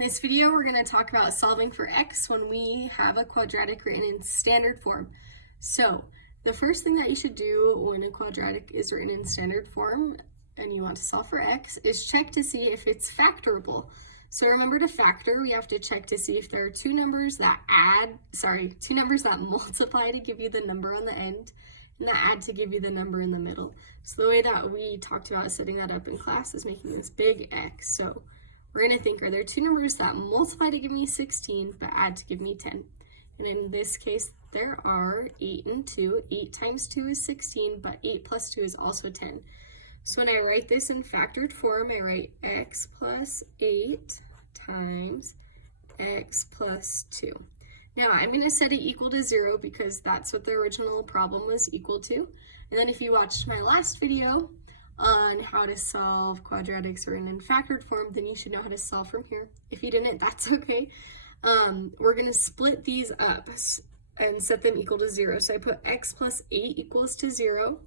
this video, we're going to talk about solving for x when we have a quadratic written in standard form. So the first thing that you should do when a quadratic is written in standard form and you want to solve for x is check to see if it's factorable. So remember, to factor, we have to check to see if there are two numbers that multiply to give you the number on the end and that add to give you the number in the middle. So the way that we talked about setting that up in class is making this big X. So we're going to think, are there two numbers that multiply to give me 16 but add to give me 10? And in this case, there are 8 and 2. 8 times 2 is 16, but 8 plus 2 is also 10. So when I write this in factored form, I write x plus 8 times x plus 2. Now I'm going to set it equal to 0 because that's what the original problem was equal to. And then if you watched my last video on how to solve quadratics written in factored form, then you should know how to solve from here. If you didn't, that's okay. We're going to split these up and set them equal to 0. So I put x plus 8 equals to 0,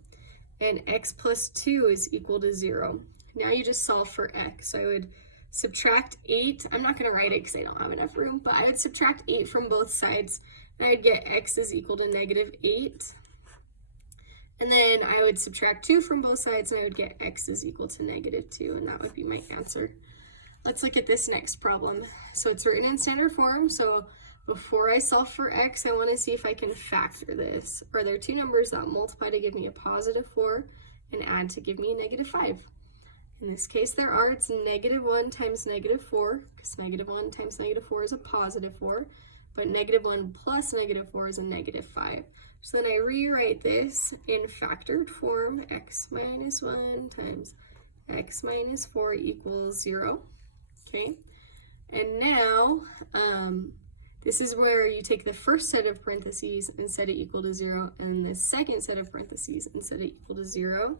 and x plus 2 is equal to 0. Now you just solve for x. So I would subtract 8. I'm not going to write it because I don't have enough room, but I would subtract 8 from both sides, and I'd get x is equal to -8. And then I would subtract 2 from both sides, and I would get x is equal to -2, and that would be my answer. Let's look at this next problem. So it's written in standard form, so before I solve for x, I want to see if I can factor this. Are there two numbers that multiply to give me a +4 and add to give me a -5? In this case, there are. It's -1 times -4, because -1 times -4 is a +4, but -1 plus -4 is a -5. So then I rewrite this in factored form. X minus 1 times x minus 4 equals 0. Okay, and now this is where you take the first set of parentheses and set it equal to 0, and the second set of parentheses and set it equal to 0.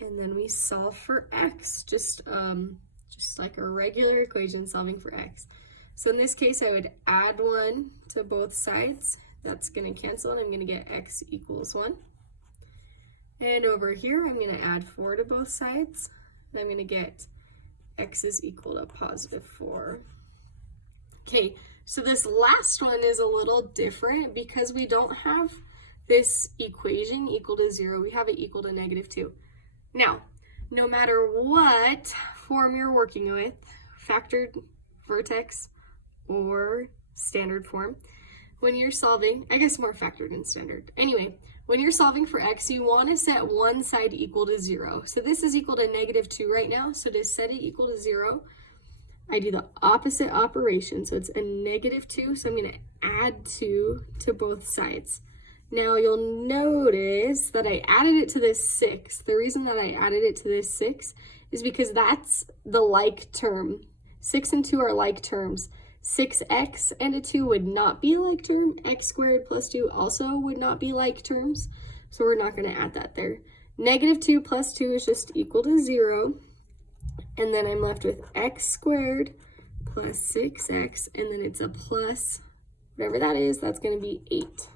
And then we solve for x, just like a regular equation solving for x. So in this case, I would add 1 to both sides. That's going to cancel, and I'm going to get x equals 1. And over here, I'm going to add 4 to both sides, and I'm going to get x is equal to +4. Okay, so this last one is a little different because we don't have this equation equal to 0. We have it equal to -2. Now, no matter what form you're working with, factored, vertex, or standard form, when you're solving, I guess more factored than standard. Anyway, when you're solving for x, you want to set one side equal to 0. So this is equal to -2 right now. So to set it equal to 0, I do the opposite operation. So it's a -2, so I'm going to add 2 to both sides. Now you'll notice that I added it to this 6. The reason that I added it to this 6 is because that's the like term. 6 and 2 are like terms. 6x and a 2 would not be a like term. X squared plus 2 also would not be like terms. So we're not going to add that there. -2 plus 2 is just equal to 0. And then I'm left with x squared plus 6x, and then it's a plus whatever that is. That's going to be 8.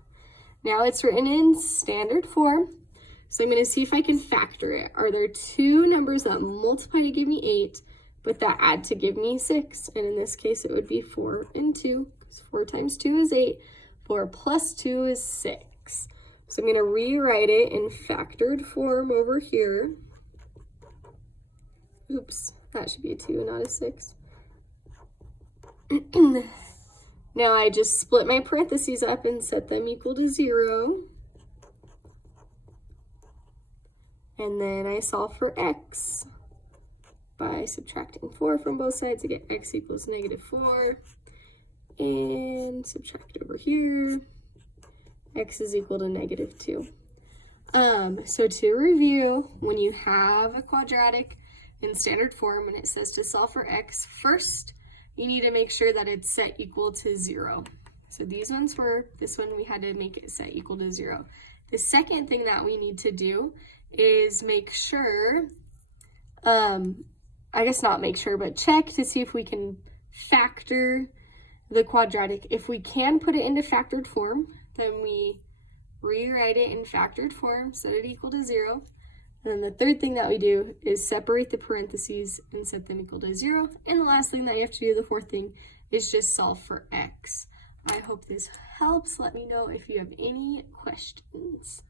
Now it's written in standard form, so I'm going to see if I can factor it. Are there two numbers that multiply to give me 8, but that add to give me 6? And in this case, it would be 4 and 2, because 4 times 2 is 8. 4 plus 2 is 6. So I'm going to rewrite it in factored form over here. Oops, that should be a 2 and not a 6. Now I just split my parentheses up and set them equal to 0. And then I solve for x by subtracting 4 from both sides to get x equals -4. And subtract over here. X is equal to -2. So to review, when you have a quadratic in standard form and it says to solve for x, first you need to make sure that it's set equal to 0. So these ones were, this one we had to make it set equal to 0. The second thing that we need to do is make sure, I guess not make sure, but check to see if we can factor the quadratic. If we can put it into factored form, then we rewrite it in factored form, set it equal to 0. And then the third thing that we do is separate the parentheses and set them equal to 0. And the last thing that you have to do, the fourth thing, is just solve for x. I hope this helps. Let me know if you have any questions.